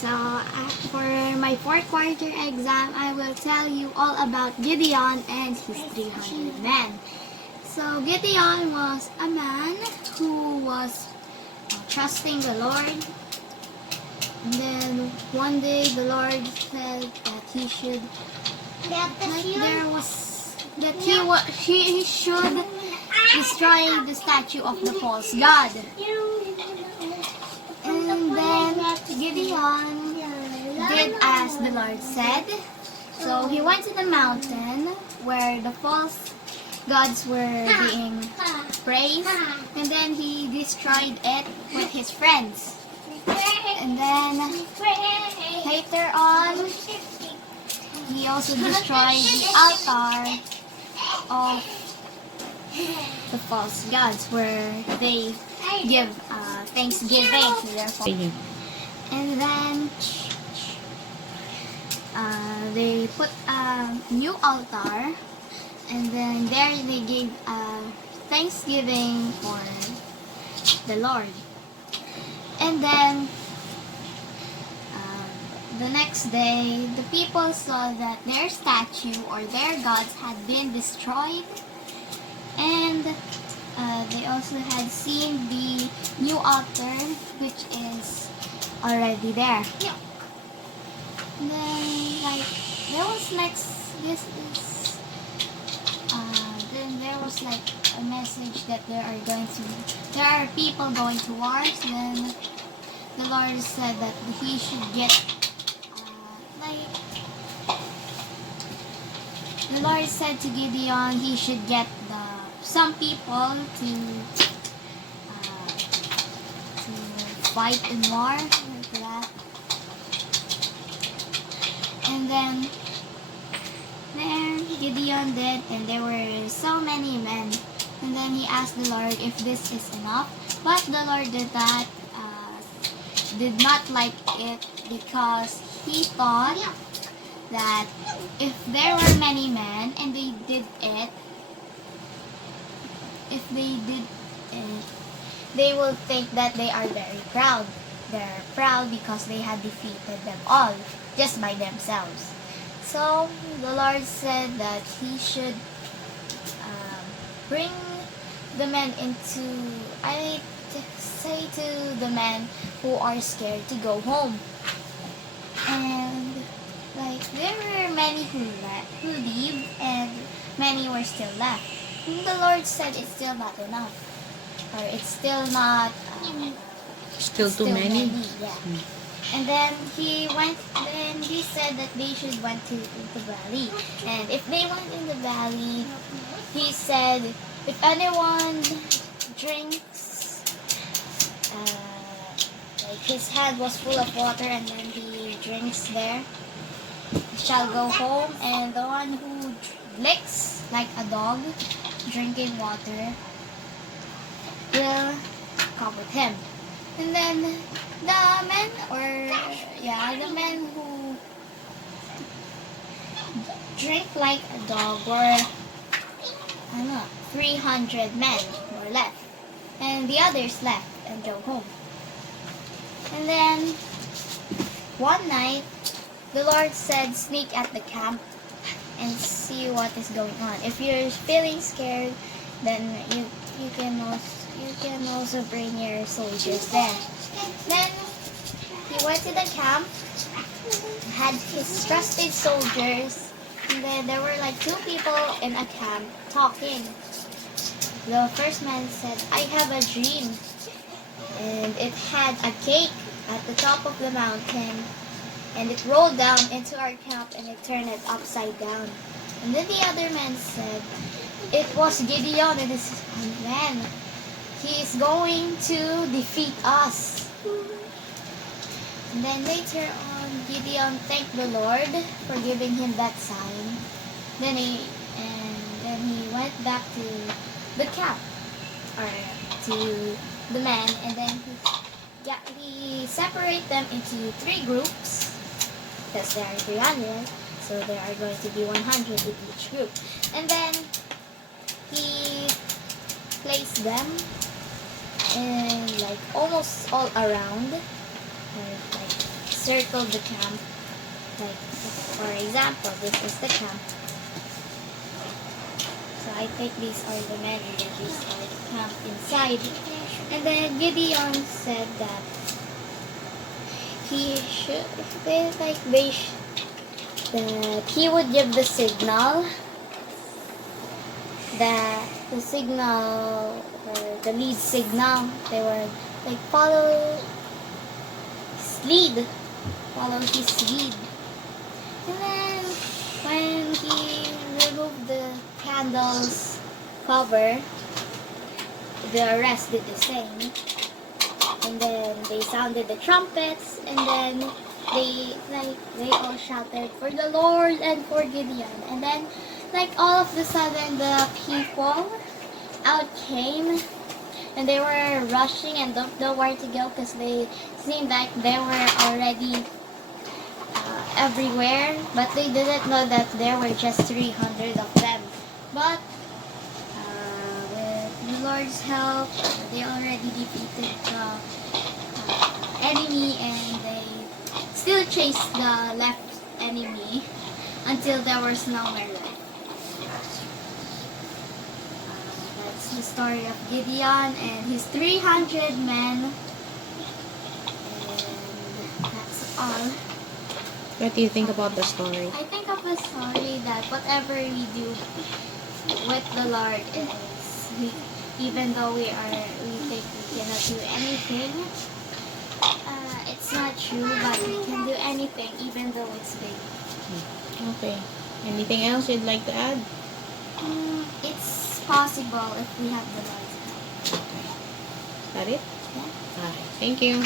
So, for my fourth quarter exam, I will tell you all about Gideon and his 300 men. So, Gideon was a man who was trusting the Lord. And then one day the Lord said that he should, he should destroy the statue of the false god. And then Gideon did as the Lord said. So he went to the mountain where the false gods were being praised, and then he destroyed it with his friends. And then later on, he also destroyed the altar of the false gods where they give thanksgiving to their false. And then they put a new altar, and then there they gave thanksgiving for the Lord. And then the next day, the people saw that their statue or their gods had been destroyed, and they also had seen the new altar, which is already there. Yeah. And then, like, there was then there was like a message that there are people going to war. So then the Lord said that he should get the Lord said to Gideon he should get some people to fight in war, like that. And then there Gideon did, and there were so many men. And then he asked the Lord if this is enough, but the Lord did not like it, because he thought that if there were many men and they did it, they will think that they are very proud. They're proud because they had defeated them all just by themselves. So the Lord said that he should bring the men into, say to the men who are scared to go home. And like there were many who leave, and many were still left. And the Lord said it's still not enough, or it's still not Still too many? Yeah. And then he said that they should went to the valley. And if they went in the valley, he said, if anyone drinks, like his head was full of water and then he drinks there, shall go home, and the one who licks like a dog drinking water will come with him. And then the men who drink like a dog were 300 men were left, and the others left and drove home. And then one night the Lord said, sneak at the camp and see what is going on. If you're feeling scared, then you can also bring your soldiers there. Then he went to the camp, had his trusted soldiers, and then there were like two people in a camp talking. The first man said, I have a dream, and it had a cake at the top of the mountain, and it rolled down into our camp and it turned it upside down. And then the other man said, it was Gideon and his men. He is going to defeat us. And then later on, Gideon thanked the Lord for giving him that sign. Then he went back to the camp, or to the men, and then he separated them into 3 groups, because there are 300, so there are going to be 100 in each group. And then he placed them in like almost all around, like circled the camp. Like, for example, this is the camp. So I think these are the men and then these are the camp inside. And then Gideon said that he should, that he would give the signal, that the signal, or the lead signal, they were like follow his lead. And then when he removed the candle's cover, the rest did the same. And then they sounded the trumpets, and then they all shouted for the Lord and for Gideon. And then all of the sudden the people out came, and they were rushing and don't know where to go because they seemed like they were already everywhere, but they didn't know that there were just 300 of them. But with the Lord's help, they already defeated the enemy, and they still chased the left enemy until there was nowhere left. That's the story of Gideon and his 300 men. And that's all. What do you think about the story? I think of the story that whatever we do with the Lord is, even though we think we cannot do anything, it's not true, but we can do anything even though it's big. Okay. Anything else you'd like to add? It's possible if we have the Lord's help. Okay. Is that it? Yeah. Alright. Thank you.